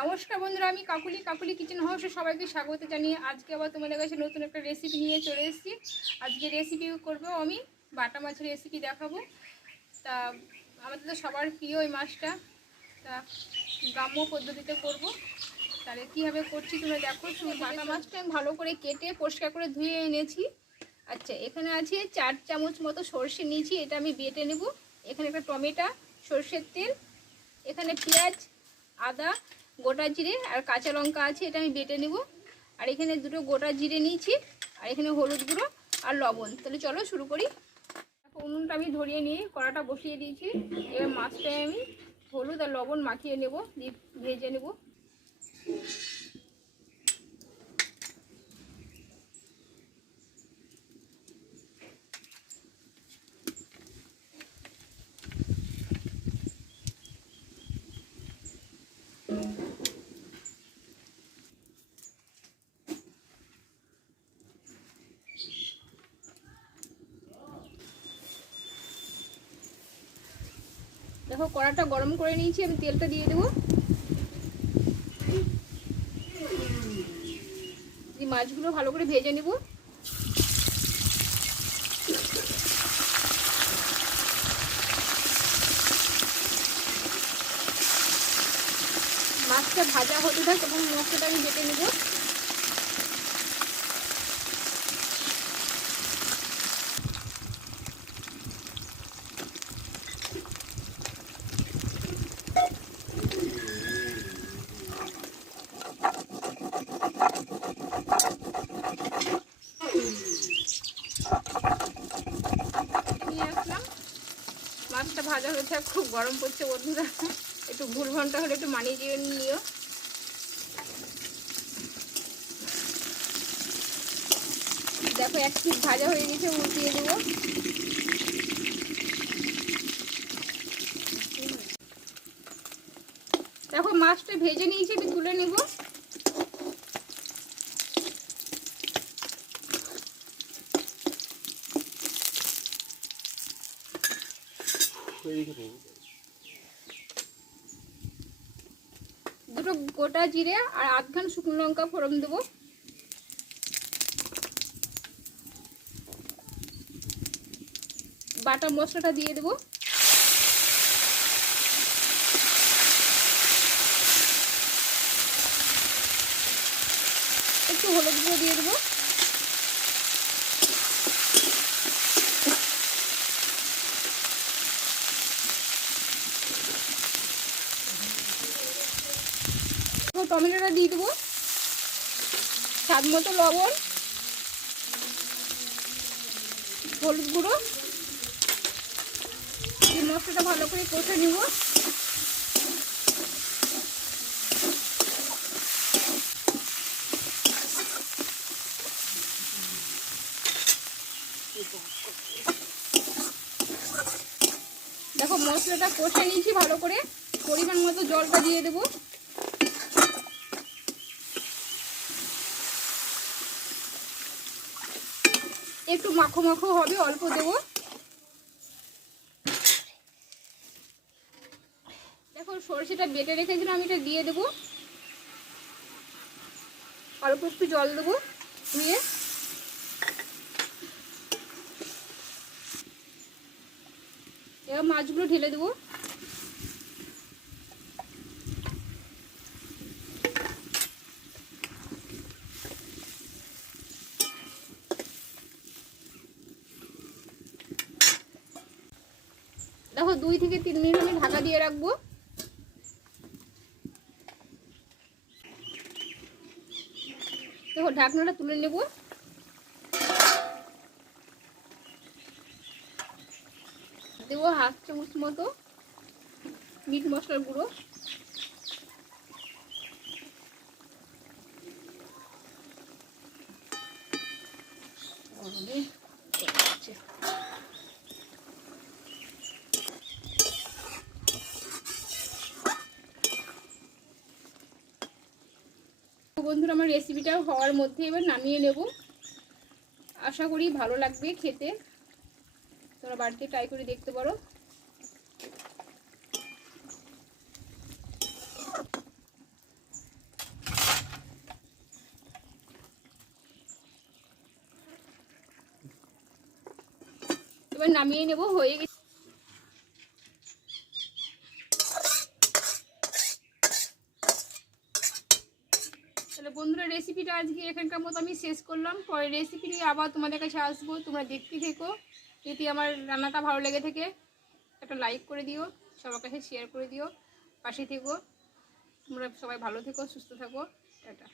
নমস্কার বন্ধুরা, আমি কাকুলি কাকুলি কিচেন হাউসে সবাইকে স্বাগত জানিয়ে আজকে আবার তোমাদের কাছে নতুন একটা রেসিপি নিয়ে চলে এসেছি। আজকে রেসিপি করব আমি, বাটা মাছের রেসিপি দেখাবো। তা, আমাদের তো সবার প্রিয় ওই মাছটা। তা, গ্রাম্য পদ্ধতিতে করব। তাহলে কীভাবে করছি তোমরা দেখো। বাটা মাছটা আমি ভালো করে কেটে পরিষ্কার করে ধুয়ে এনেছি। আচ্ছা এখানে আছে চার চামচ মতো সর্ষে নিয়েছি, এটা আমি বেটে নেব। এখানে একটা টমেটো, সর্ষের তেল, এখানে পেঁয়াজ, আদা গোটা জিরে আর কাঁচা লঙ্কা আছে, এটা আমি বেটে নেব। আর এখানে দুটো গোটা জিরে নিয়েছি, আর এখানে হলুদ গুঁড়ো আর লবণ। তাহলে চলো শুরু করি। উনুনটা আমি ধরিয়ে নিয়ে কড়াটা বসিয়ে দিয়েছি। এবার মাছটায় আমি হলুদ আর লবণ মাখিয়ে নেব ভেজে নেব। দেখো, কড়াটা গরম করে নিয়েছি, আমি তেলটা দিয়ে দেবো। মাছগুলো ভালো করে ভেজে নেব। মাছটা ভাজা হতে থাক এবং মশলাটা আমি বেটে নেব নিয়ে আসলাম মাছটা ভাজা হয়েছে খুব গরম পড়ছে বন্ধুরা। একটু ভুল ঘণ্টা হলে একটু মানিয়ে দিয়ে নিও। দেখো, এক পিস ভাজা হয়ে গেছে, উল্টিয়ে দেবো। দেখো, মাছটা ভেজে নিয়েছি তুলে নেব। দুটো গোটা জিরে আর আধখান শুকনো লঙ্কা ফোড়ন দেবো। বাটা মশলাটা দিয়ে দেবো। একটু হলুদ গুঁড়ো দিয়ে দেবো। টমেটোটা দিয়ে দেবো। স্বাদ মতো লবণ, হলুদ গুঁড়ো। এই মশলাটা ভালো করে কষে নিব। দেখো মশলাটা কষে নিয়েছি ভালো করে। পরিমাণ মতো জলটা দিয়ে দেবো। একটু মাখো মাখো হবে, অল্প দেবো। দেখো, সরষেটা বেটে রেখেছিলাম, আমি এটা দিয়ে দেবো। অল্প একটু জল দেবো দিয়ে এবার মাছগুলো ঢেলে দেবো। দেখো দুই থেকে তিন মিনিট আমি ঢাকা দিয়ে রাখব। দেখো, ঢাকনাটা তুলে নেব। দেবো হাফ চামচ মতো মিট মশলার গুঁড়ো। বন্ধুরা, আমার রেসিপিটা হওয়ার মধ্যে এবার নামিয়ে নেব। আশা করি ভালো লাগবে খেতে। তোমরা বাড়িতে ট্রাই করে দেখতে পারো। এবার নামিয়ে নেব, হয়ে তাহলে বন্ধুরা রেসিপিটা আজকে এখানকার মতো আমি শেষ করলাম। পরে রেসিপি নিয়ে আবার তোমাদের কাছে আসব। তোমরা দেখতে থেকো। যদি আমার রান্নাটা ভালো লেগে থাকে, একটা লাইক করে দিও, সবার কাছে শেয়ার করে দিও। পাশে থেকো। তোমরা সবাই ভালো থেকো, সুস্থ থাকো। টাটা।